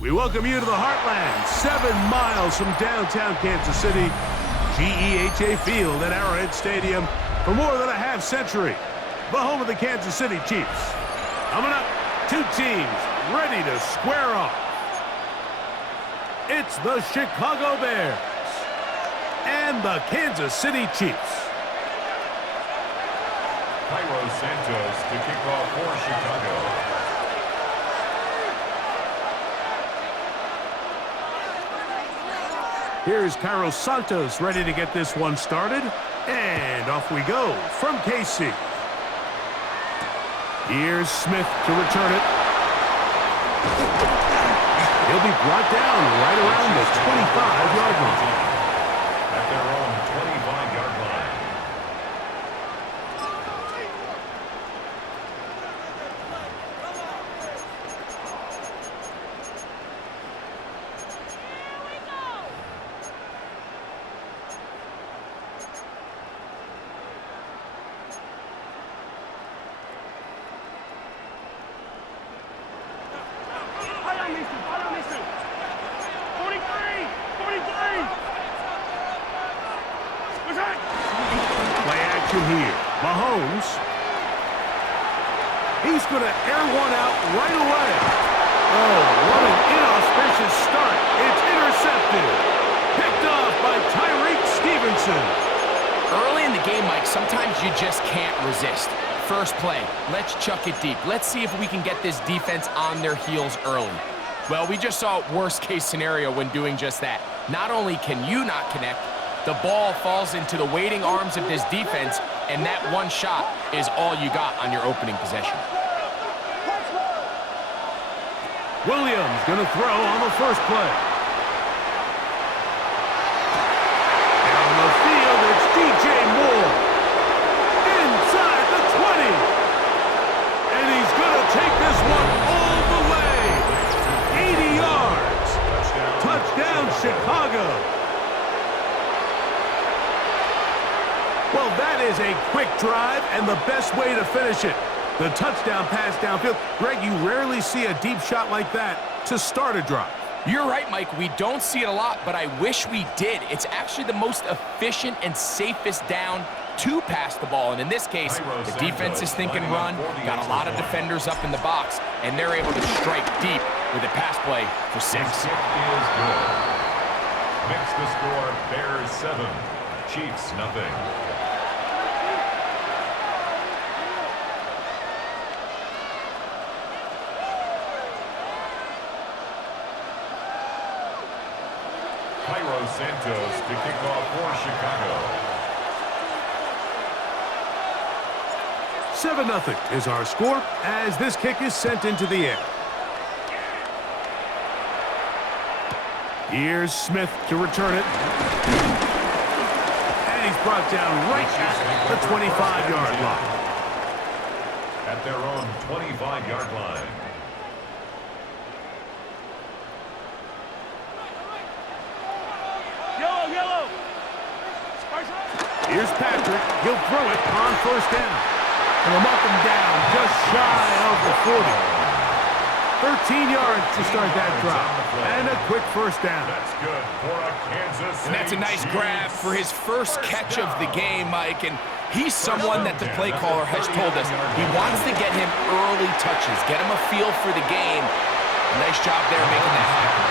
We welcome you to the Heartland, 7 miles from downtown Kansas City, GEHA Field at Arrowhead Stadium for more than a half-century. The home of the Kansas City Chiefs. Coming up, two teams ready to square off. It's the Chicago Bears and the Kansas City Chiefs. Santos to kick off for Chicago. Here's Santos ready to get this one started. And off we go from KC. Here's Smith to return it. He'll be brought down right around the 25-yard line. At their own 25-yard line. Here, Mahomes. He's going to air one out right away. Oh, what an inauspicious start. It's intercepted. Picked off by Tyreek Stevenson. Early in the game, Mike, sometimes you just can't resist. First play, let's chuck it deep. Let's see if we can get this defense on their heels early. Well, we just saw worst case scenario when doing just that. Not only can you not connect, the ball falls into the waiting arms of this defense, and that one shot is all you got on your opening possession. Williams going to throw on the first play. Down the field, it's DJ Moore. Inside the 20. And he's going to take this one all the way. 80 yards. Touchdown, Chicago. Well, that is a quick drive and the best way to finish it. The touchdown pass downfield. Greg, you rarely see a deep shot like that to start a drive. You're right, Mike. We don't see it a lot, but I wish we did. It's actually the most efficient and safest down to pass the ball. And in this case, the defense is thinking run, got a lot of defenders up in the box, and they're able to strike deep with a pass play for 6. Makes the score Bears 7, Chiefs nothing. Santos to kick off for Chicago. 7-0 is our score as this kick is sent into the air. Here's Smith to return it. And he's brought down right at the 25-yard line. At their own 25-yard line. Here's Patrick. He'll throw it on first down. And they'll mark him down just shy of the 40. 13 yards to start that drop. And a quick first down. That's good for a Kansas City. And that's a nice grab for his first catch of the game, Mike. And he's someone that the play caller has told us he wants to get him early touches, get him a feel for the game. Nice job there making that happen.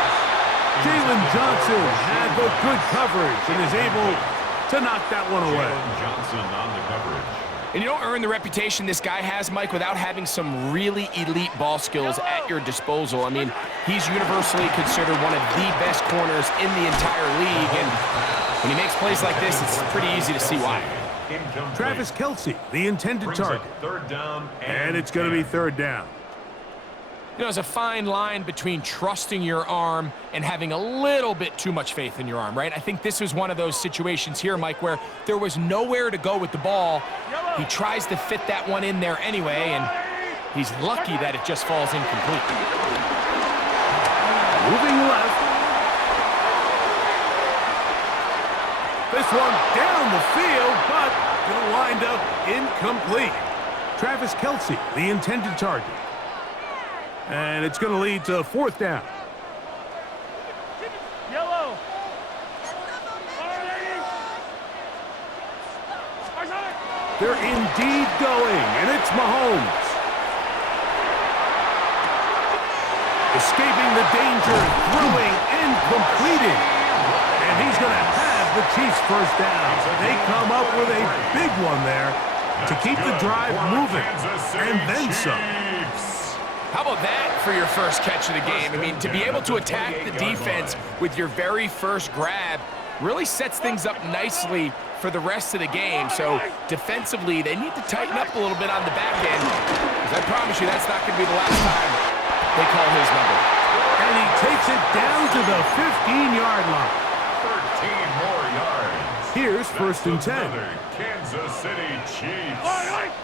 Jalen Johnson had the good coverage and is able to knock that one away. Johnson on the coverage. And you don't earn the reputation this guy has, Mike, without having some really elite ball skills at your disposal. I mean, he's universally considered one of the best corners in the entire league. And when he makes plays like this, it's pretty easy to see why. Travis Kelce, the intended target. Third down, and it's going to be third down. You know, there's a fine line between trusting your arm and having a little bit too much faith in your arm, right? I think this was one of those situations here, Mike, where there was nowhere to go with the ball. He tries to fit that one in there anyway, and he's lucky that it just falls incomplete. Moving left. This one down the field, but gonna wind up incomplete. Travis Kelce, the intended target. And it's going to lead to fourth down. They're indeed going, and it's Mahomes. Escaping the danger, throwing and completing. And he's going to have the Chiefs first down. They come up with a big one there to keep the drive moving, and then some. How about that for your first catch of the game? I mean, to be able to attack the defense with your very first grab really sets things up nicely for the rest of the game. So defensively, they need to tighten up a little bit on the back end, because I promise you that's not going to be the last time they call his number. And he takes it down to the 15-yard line. 13 more yards. Here's first and 10. Kansas City Chiefs.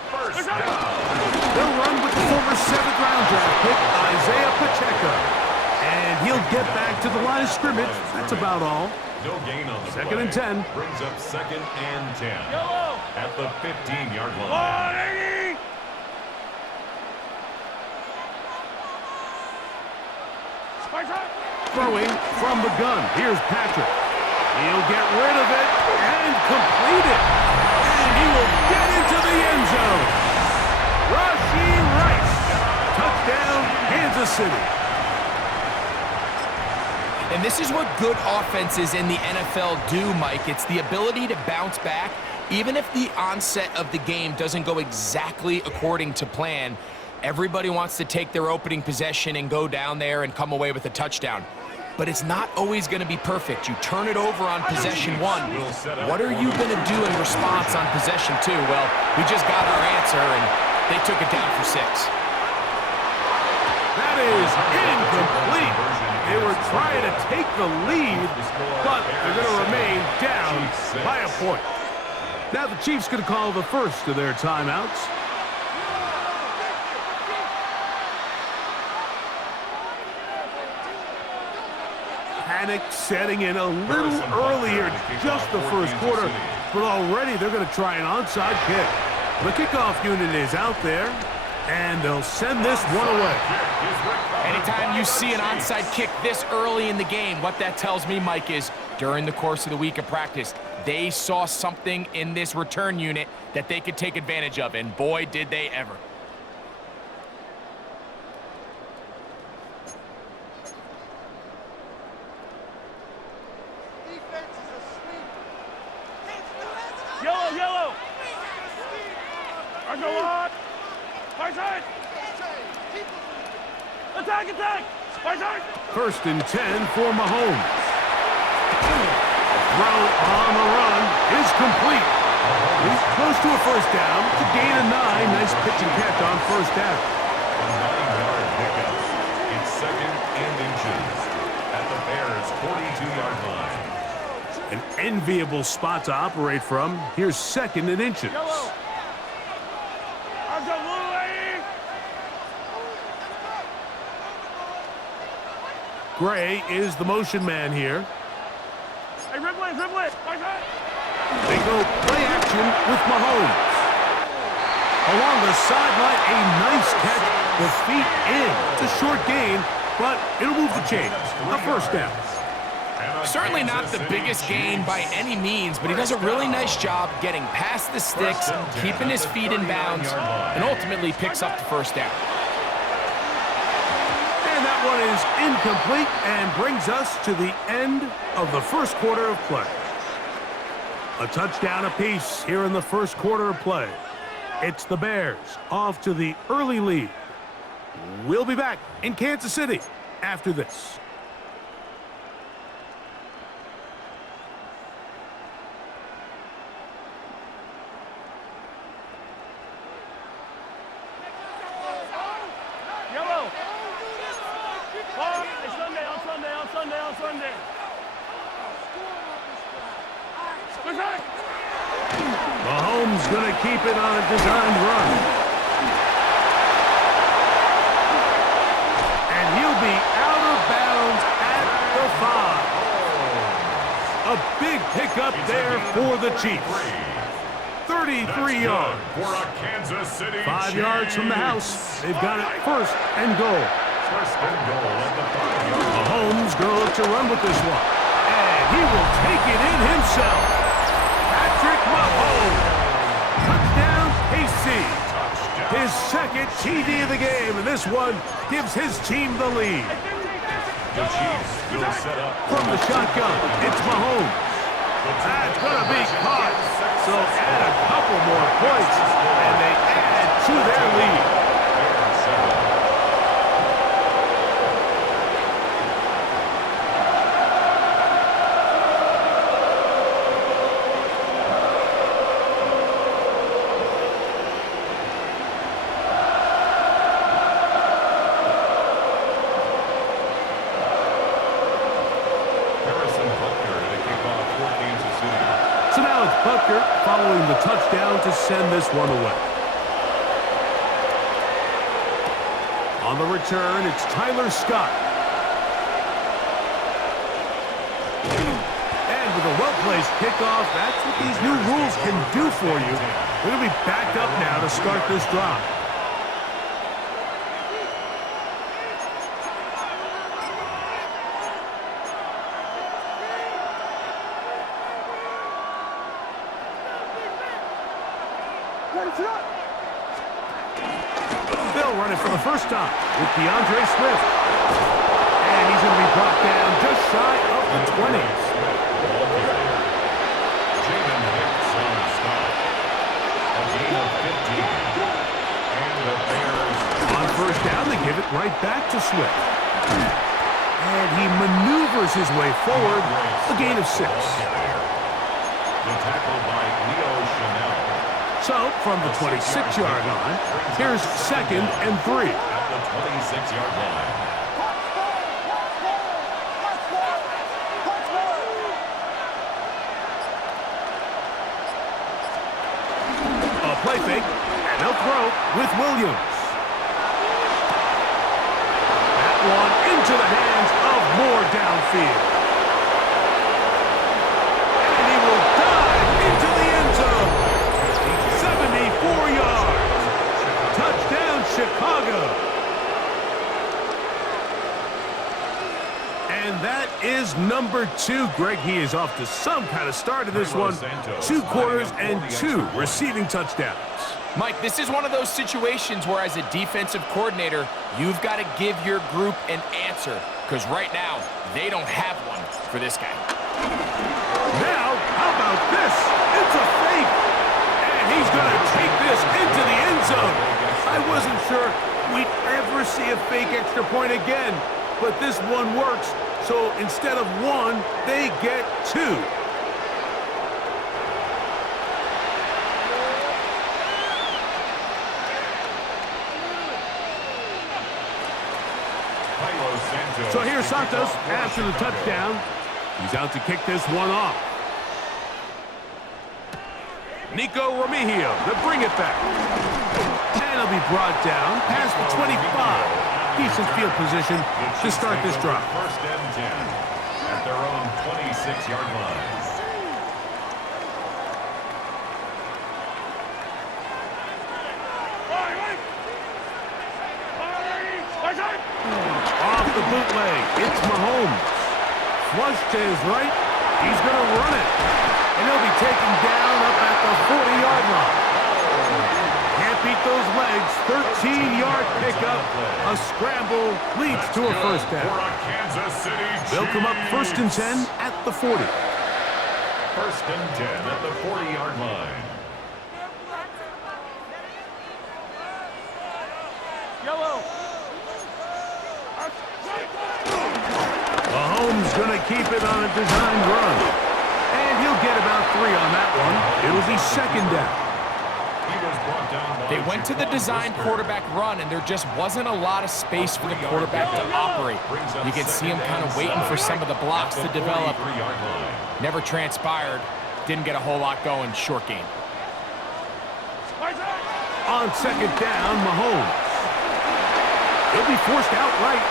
First down. They'll run with the former 7th-round draft pick, Isaiah Pacheco. And he'll get back to the line of scrimmage. That's about all. No gain on the Second play. and 10. Brings up 2nd and 10. At the 15-yard line. Throwing from the gun. Here's Patrick. He'll get rid of it and complete it. And he will get into the end zone. Rashee Rice. Touchdown, Kansas City. And this is what good offenses in the NFL do, Mike. It's the ability to bounce back, even if the onset of the game doesn't go exactly according to plan. Everybody wants to take their opening possession and go down there and come away with a touchdown. But it's not always going to be perfect. You turn it over on possession 1. What are you going to do in response on possession 2? Well, we just got our answer, and they took it down for 6. That is incomplete. They were trying to take the lead, but they're going to remain down by a point. Now the Chiefs going to call the first of their timeouts. Panic setting in a little earlier, just the first quarter, but already they're going to try an onside kick. The kickoff unit is out there, and they'll send this one away. Anytime you see an onside kick this early in the game, what that tells me, Mike, is during the course of the week of practice, they saw something in this return unit that they could take advantage of, and boy, did they ever. Yellow! I go on! Right side! Attack! Right side! First and 10 for Mahomes. Throw on the run is complete. He's close to a first down. To gain a 9. Nice pitch and catch on first down. A 9-yard pickup. It's 2nd and inches. At the Bears' 42-yard line. An enviable spot to operate from. Here's 2nd and inches. Gray is the motion man here. Hey, dribble it! They go play action with Mahomes. Along the sideline, a nice catch. The feet in. It's a short gain, but it'll move the chains. A first down. Certainly not the biggest gain by any means, but he does a really nice job getting past the sticks, keeping his feet in bounds, and ultimately picks up the first down. And that one is incomplete and brings us to the end of the first quarter of play. A touchdown apiece here in the first quarter of play. It's the Bears off to the early lead. We'll be back in Kansas City after this. Sunday. Mahomes going to keep it on a designed run. And he'll be out of bounds at the 5. A big pickup there for the Chiefs. 33 yards. 5 yards from the house. They've got it first and goal. First and goal at the 5-yard line. Mahomes going to look to run with this one. And he will take it in himself. Patrick Mahomes. Touchdown. his second TD of the game, and this one gives his team the lead. The Chiefs will set up From the shotgun, it's Mahomes. That's going to be caught. So add a couple more points, and they add to their lead. So now it's Butker following the touchdown to send this one away. On the return, it's Tyler Scott. And with a well-placed kickoff, that's what these new rules can do for you. We're going to be backed up now to start this drive. They'll run it for the first time with DeAndre Swift. And he's going to be brought down just shy of the 20s. On first down, they give it right back to Swift. And he maneuvers his way forward, a gain of 6. The tackle by Leo Chanel. So, from the 26-yard line, here's 2nd and 3. At the 26-yard line. A play fake, and they'll throw with Williams. That one into the hands of Moore downfield. And he will dive into the end zone. 74 yards. Touchdown, Chicago. And that is number 2. Greg, he is off to some kind of start in this one. 2 quarters and 2 receiving touchdowns. Mike, this is one of those situations where as a defensive coordinator, you've got to give your group an answer. Because right now, they don't have one for this guy. Now, how about this? It's a fake. And he's going to take this into the end zone. I wasn't sure we'd ever see a fake extra point again. But this one works. So instead of 1, they get 2. So here's Santos after the touchdown. He's out to kick this one off. Nico Remigio to bring it back. And he'll be brought down past the 25. Decent field position to start this drive. 1st and 10 at their own 26-yard line. Off the bootleg, it's Mahomes. Flush to his right, he's going to run it. And he'll be taken down up at the 40-yard line. Can't beat those legs. 13-yard pickup. A scramble leads to a first down. They'll come up 1st and 10 at the 40. 1st and 10 at the 40-yard line. Yellow. Mahomes going to keep it on a designed run. And he'll get about 3 on that one. It'll be 2nd down. They went to the design quarterback run, and there just wasn't a lot of space for the quarterback to operate. You can see him kind of waiting for some of the blocks to develop. Never transpired. Didn't get a whole lot going. Short game. On 2nd down, Mahomes. He'll be forced outright.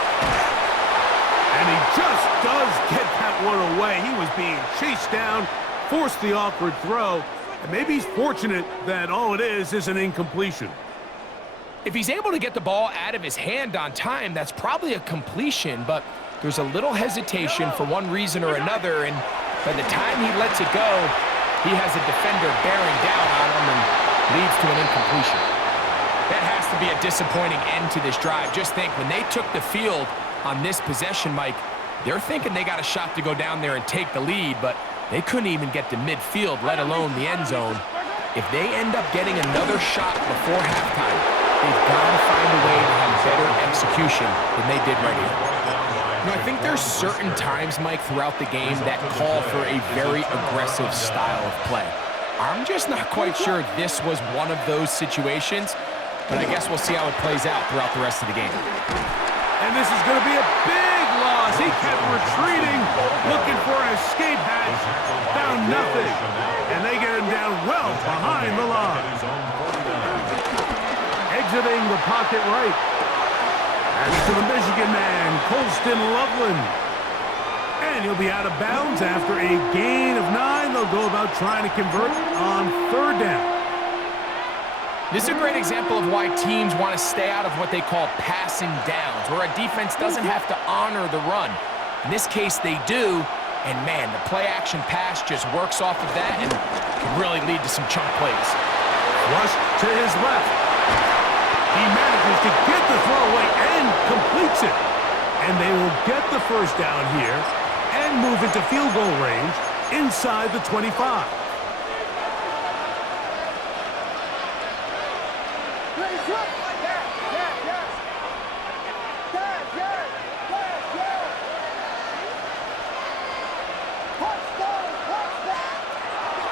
And he just does get that one away. He was being chased down, forced the awkward throw. And maybe he's fortunate that all it is an incompletion. If he's able to get the ball out of his hand on time, that's probably a completion, but there's a little hesitation for one reason or another, and by the time he lets it go, he has a defender bearing down on him and leads to an incompletion. That has to be a disappointing end to this drive. Just think, when they took the field on this possession, Mike, they're thinking they got a shot to go down there and take the lead, but they couldn't even get to midfield, let alone the end zone. If they end up getting another shot before halftime, they've got to find a way to have better execution than they did right here. You know, I think there's certain times, Mike, throughout the game that call for a very aggressive style of play. I'm just not quite sure this was one of those situations, but I guess we'll see how it plays out throughout the rest of the game. And this is going to be a big loss. He kept retreating, looking for an escape hatch, found nothing, and they get him down well behind the line. Exiting the pocket right. That's to the Michigan man, Colston Loveland. And he'll be out of bounds after a gain of 9. They'll go about trying to convert on 3rd down. This is a great example of why teams want to stay out of what they call passing downs, where a defense doesn't have to honor the run. In this case, they do, and man, the play-action pass just works off of that and can really lead to some chunk plays. Rush to his left. He manages to get the throwaway and completes it. And they will get the 1st down here and move into field goal range inside the 25.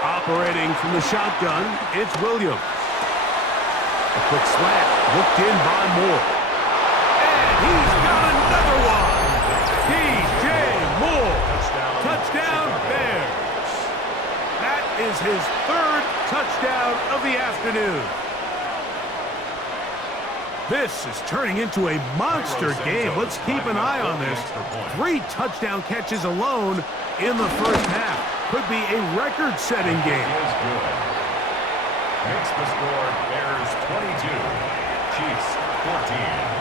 Operating from the shotgun, it's Williams. A quick slant, looked in by Moore. And he's got another one! DJ Moore! Touchdown, Bears! That is his 3rd touchdown of the afternoon. This is turning into a monster game. Let's keep an eye on this. 3 touchdown catches alone in the 1st half. Could be a record-setting game. Makes the score Bears 22, Chiefs 14.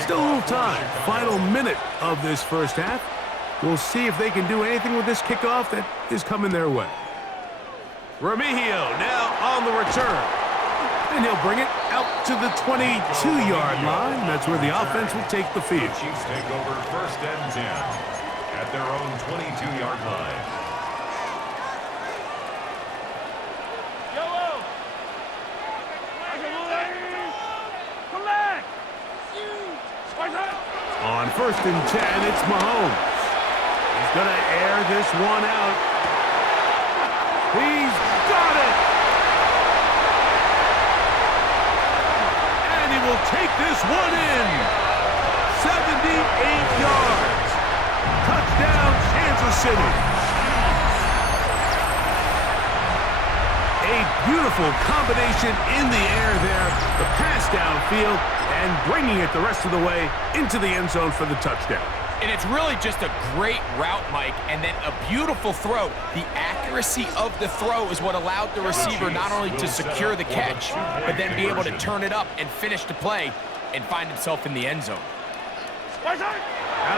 Still a little time. Final minute of this 1st half. We'll see if they can do anything with this kickoff that is coming their way. Remigio now on the return. And he'll bring it out to the 22-yard line. That's where the offense will take the field. The Chiefs take over 1st and 10 at their own 22-yard line. Yellow! Come back! On 1st and 10, it's Mahomes. He's going to air this one out. He's got it! And he will take this one in. 78 yards. Touchdown, Kansas City. A beautiful combination in the air there. The pass downfield and bringing it the rest of the way into the end zone for the touchdown. And it's really just a great route, Mike, and then a beautiful throw. The accuracy of the throw is what allowed the receiver not only to secure the catch, but then be able to turn it up and finish the play and find himself in the end zone. Out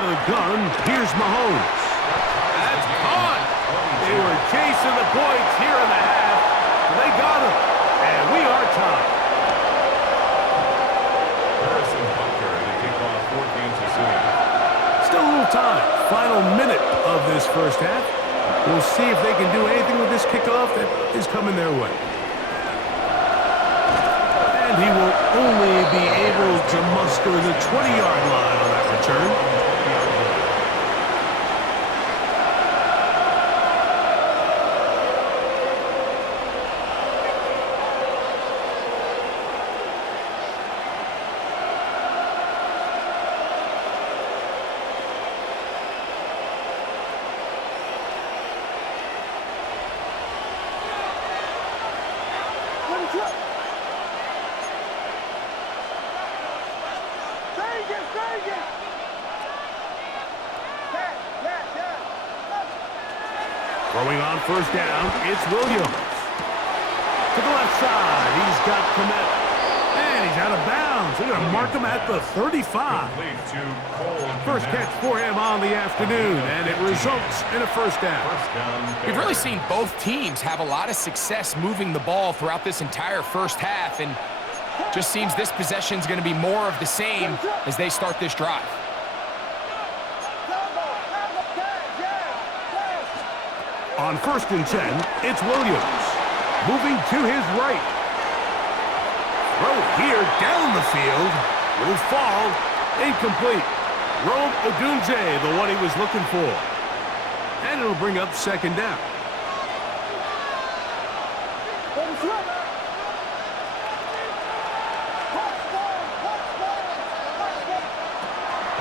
of the gun, here's Mahomes. That's caught. They were chasing the points here in the half. They got him, and we are tied. Still a little time. Final minute of this 1st half. We'll see if they can do anything with this kickoff that is coming their way. And he will only be able to muster the 20-yard line on that return. Throwing on 1st down, it's Williams. To the left side, he's got Komet. And he's out of bounds. They're going to mark him at the 35. First catch for him on the afternoon, and it results in a first down. We've really seen both teams have a lot of success moving the ball throughout this entire first half, and just seems this possession is going to be more of the same as they start this drive. On 1st and 10, it's Williams. Moving to his right. Throw here down the field. Will fall. Incomplete. Rome Odunze, the one he was looking for. And it'll bring up 2nd down.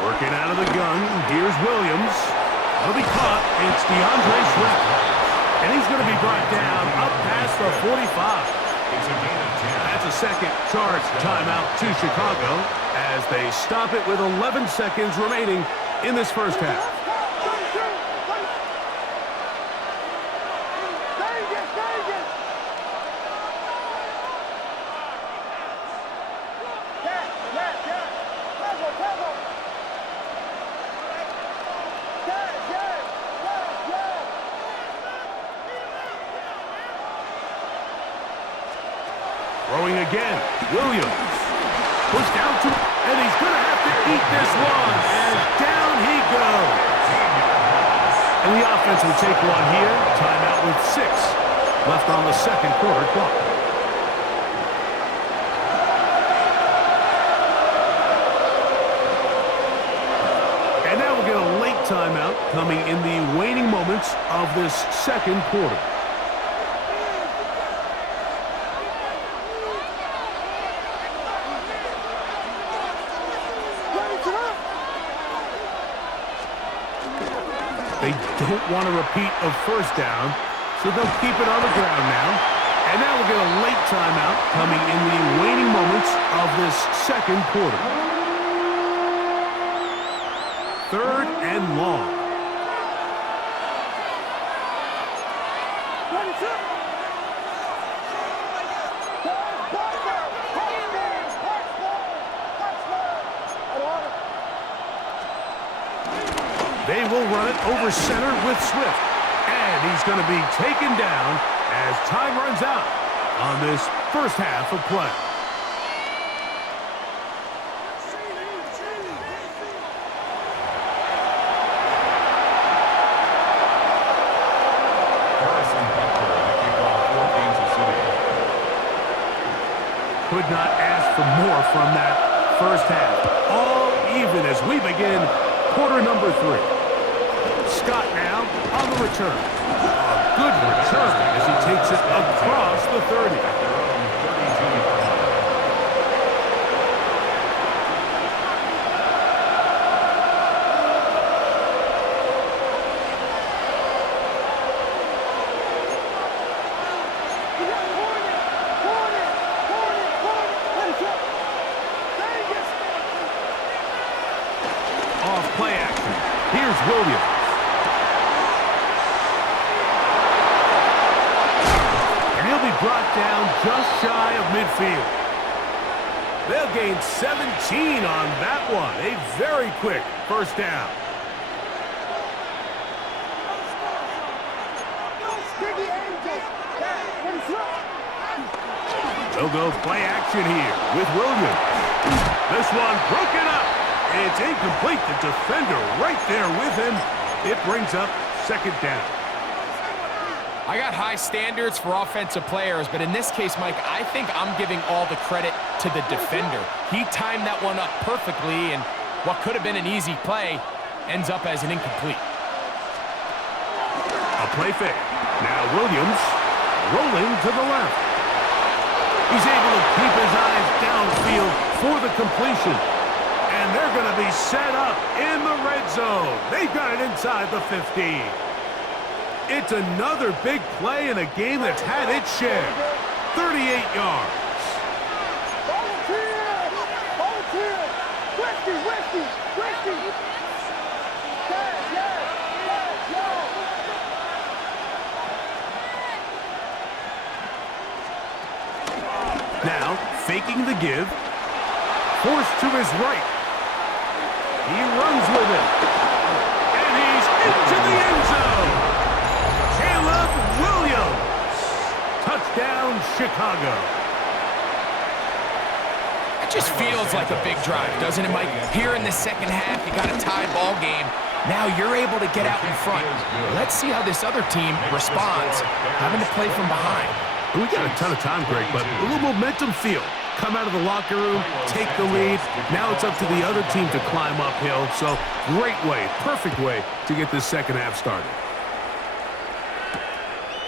Working out of the gun. Here's Williams. It'll be caught. It's DeAndre Swift. And he's going to be brought down up past the 45. It's a gain of 10. That's a second charge timeout to Chicago as they stop it with 11 seconds remaining in this first half. Throwing again, Williams. Pushed out to, and he's going to have to eat this one. And down he goes. And the offense will take one here. Timeout with 6 left on the second quarter clock. And now we'll get a late timeout coming in the waning moments of this second quarter. They don't want a repeat of first down, so they'll keep it on the ground now. And now we'll get a late timeout coming in the waning moments of this second quarter. 3rd and long. They will run it over center with Swift. And he's going to be taken down as time runs out on this first half of play. Could not ask for more from that first half. All even as we begin quarter number 3. Scott now on the return. A good return as he takes it across the 30. Off play action. Here's Williams. Brought down just shy of midfield. They'll gain 17 on that one. A very quick first down. They'll go play action here with Williams. This one broken up. It's incomplete. The defender right there with him. It brings up 2nd down. I got high standards for offensive players, but in this case, Mike, I think I'm giving all the credit to the defender. He timed that one up perfectly, and what could have been an easy play ends up as an incomplete. A play fake. Now Williams rolling to the left. He's able to keep his eyes downfield for the completion. And they're going to be set up in the red zone. They've got it inside the 15. It's another big play in a game that's had its share. 38 yards. Now, faking the give. Forced to his right. He runs with it. And he's into the end zone. Caleb Williams. Touchdown, Chicago. It just feels like a big drive, doesn't it, Mike? Here in the second half, you got a tie ball game. Now you're able to get out in front. Let's see how this other team responds, having to play from behind. We got a ton of time, Greg, but a little momentum feel. Come out of the locker room, take the lead. Now it's up to the other team to climb uphill. So great way, perfect way to get this second half started.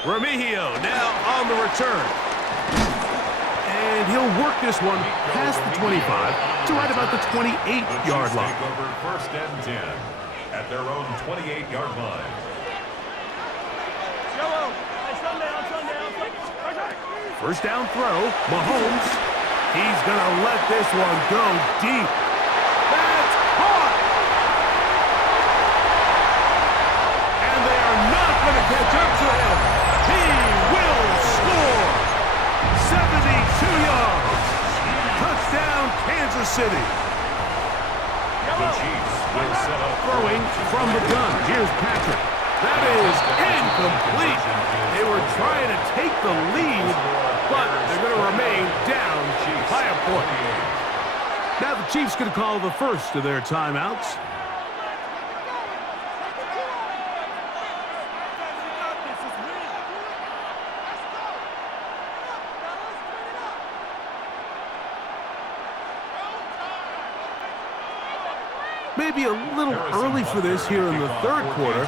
Remigio now on the return. And he'll work this one past the 25 to right about the 28-yard line. Take over first and 10 at their own 28-yard line. First down throw, Mahomes. He's going to let this one go deep. That's caught! And they are not going to catch up to him. He will score! 72 yards. Touchdown, Kansas City. The Chiefs will set up Throwing from the gun. Here's Patrick. That is incomplete. They were trying to take the lead, but they're going to remain down by a point. Now the Chiefs going to call the first of their timeouts. Maybe a little early for this here in the third quarter.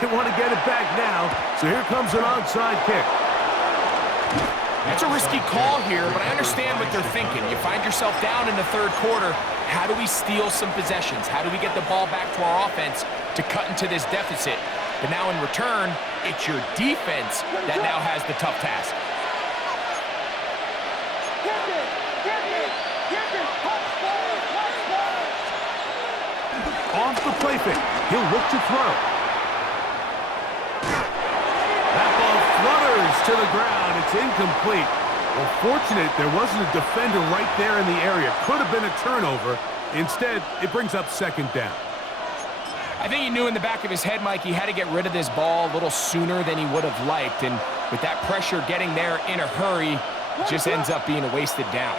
They want to get it back now, so here comes an onside kick. It's a risky call here, but I understand what they're thinking. You find yourself down in the third quarter. How do we steal some possessions? How do we get the ball back to our offense to cut into this deficit? But now in return, it's your defense that now has the tough task. Off the play fake. He'll look to throw. That ball flutters to the ground. It's incomplete. Well, fortunate there wasn't a defender right there in the area. Could have been a turnover. Instead, it brings up second down. I think he knew in the back of his head, Mike, he had to get rid of this ball a little sooner than he would have liked. And with that pressure getting there in a hurry, it just ends up being a wasted down.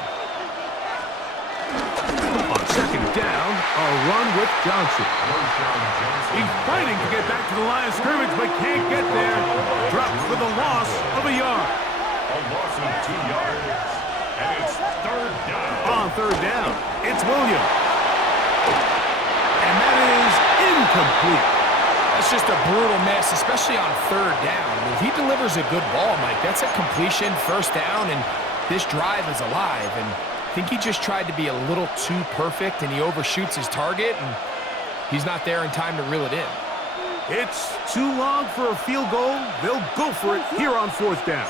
On second down, a run with Johnson. He's fighting to get back to the line of scrimmage, but can't get there. Dropped for the loss of a yard. a loss of 2 yards. And it's third down. On third down, it's Williams. And that is incomplete. That's just a brutal miss, especially on third down. If he delivers a good ball, Mike, that's a completion, first down, and this drive is alive. And I think he just tried to be a little too perfect, and he overshoots his target, and he's not there in time to reel it in. It's too long for a field goal. They'll go for it here on fourth down.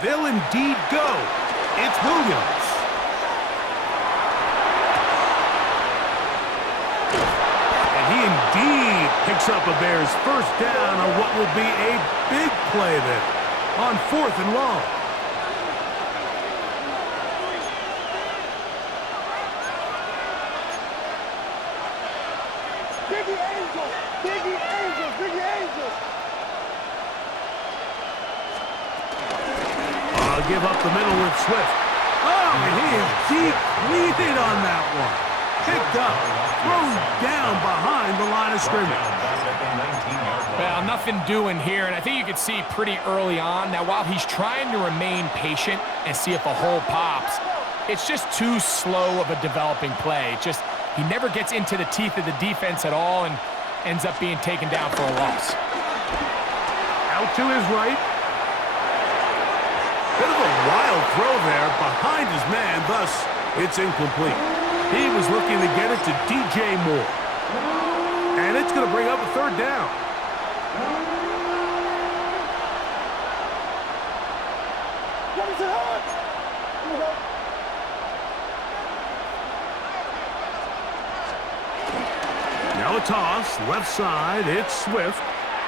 They'll indeed go. It's Williams. And he indeed picks up a Bears first down on what will be a big play there on fourth and long. Biggie Angels! Biggie Angels! Biggie Angels! Give up the middle with Swift. Oh, and he is depleted on that one. Picked up, thrown down behind the line of scrimmage. Well, nothing doing here, and I think you could see pretty early on. Now, while he's trying to remain patient and see if a hole pops, it's just too slow of a developing play. He never gets into the teeth of the defense at all and ends up being taken down for a loss. Out to his right. Bit of a wild throw there behind his man, thus it's incomplete. He was looking to get it to DJ Moore. And it's going to bring up a third down. toss, left side, it's Swift.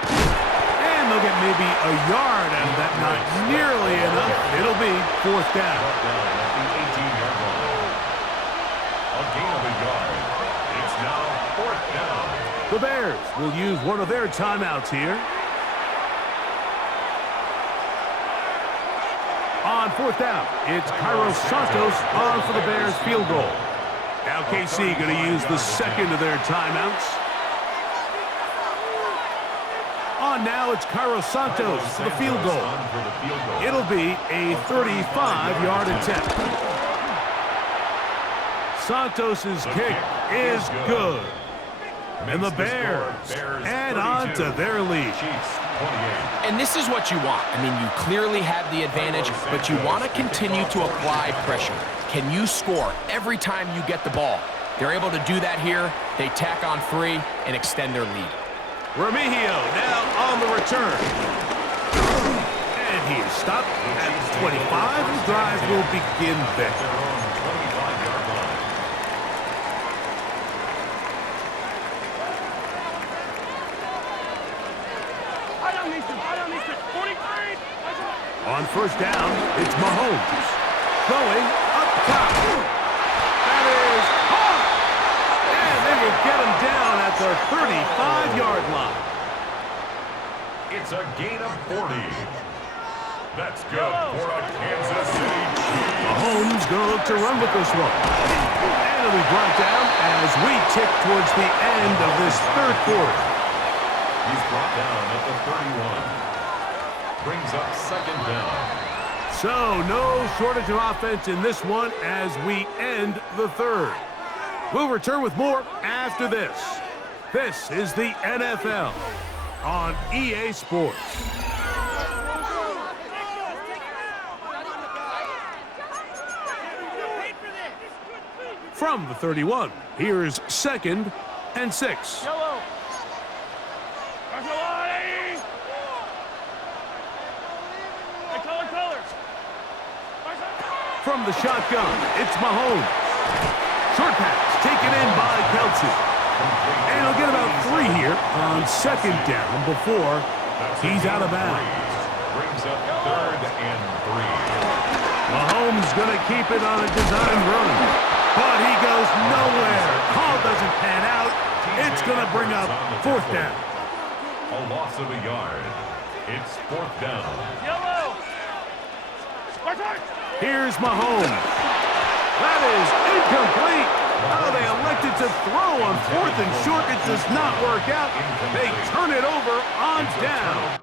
And they'll get maybe a yard out of that, not nearly enough. It'll be 4th down. Down at the 18-yard line. A gain of a yard. It's now 4th down. The Bears will use one of their timeouts here. On 4th down, it's Kairos Santos on for the Bears field goal. Now KC going to use the second of their timeouts. On now, it's Kairos Santos for the field goal. It'll be a 35-yard attempt. Santos' kick is good. And the Bears add on to their lead. And this is what you want. I mean, you clearly have the advantage, but you want to continue to apply pressure. Can you score every time you get the ball? They're able to do that here. They tack on 3 and extend their lead. Remigio now on the return. And he is stopped at the 25. The drive will begin there. On 1st down, it's Mahomes. Going up top. That is hard. And they will get him down at the 35-yard line. It's a gain of 40. That's good for a Kansas City Chiefs. Mahomes going to look to run with this one. And it'll be brought down as we tick towards the end of this 3rd quarter. He's brought down at the 31. Brings up 2nd down. So, no shortage of offense in this one as we end the 3rd. We'll return with more after this. This is the NFL on EA Sports. From the 31, here's 2nd and 6. From the shotgun, it's Mahomes. Short pass taken in by Kelsey. And he'll get about 3 here on 2nd down before he's out of bounds. Brings up 3rd and 3. Mahomes going to keep it on a design run. But he goes nowhere. Call doesn't pan out. It's going to bring up 4th down. A loss of a yard. It's 4th down. Here's Mahomes. That is incomplete. Oh, they elected to throw on 4th and short. It does not work out. They turn it over on down.